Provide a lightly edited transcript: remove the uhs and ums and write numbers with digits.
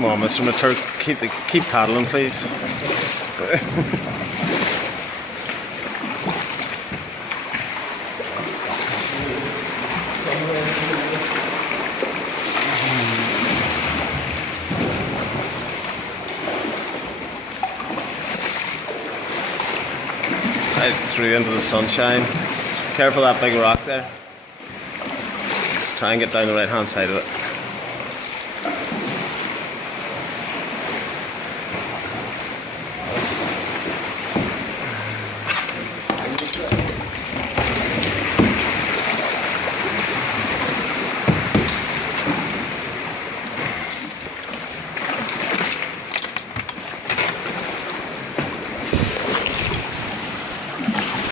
Come on, Mr. Matur, keep paddling, please. Right through into the sunshine. Careful that big rock there. Just try and get down the right hand side of it.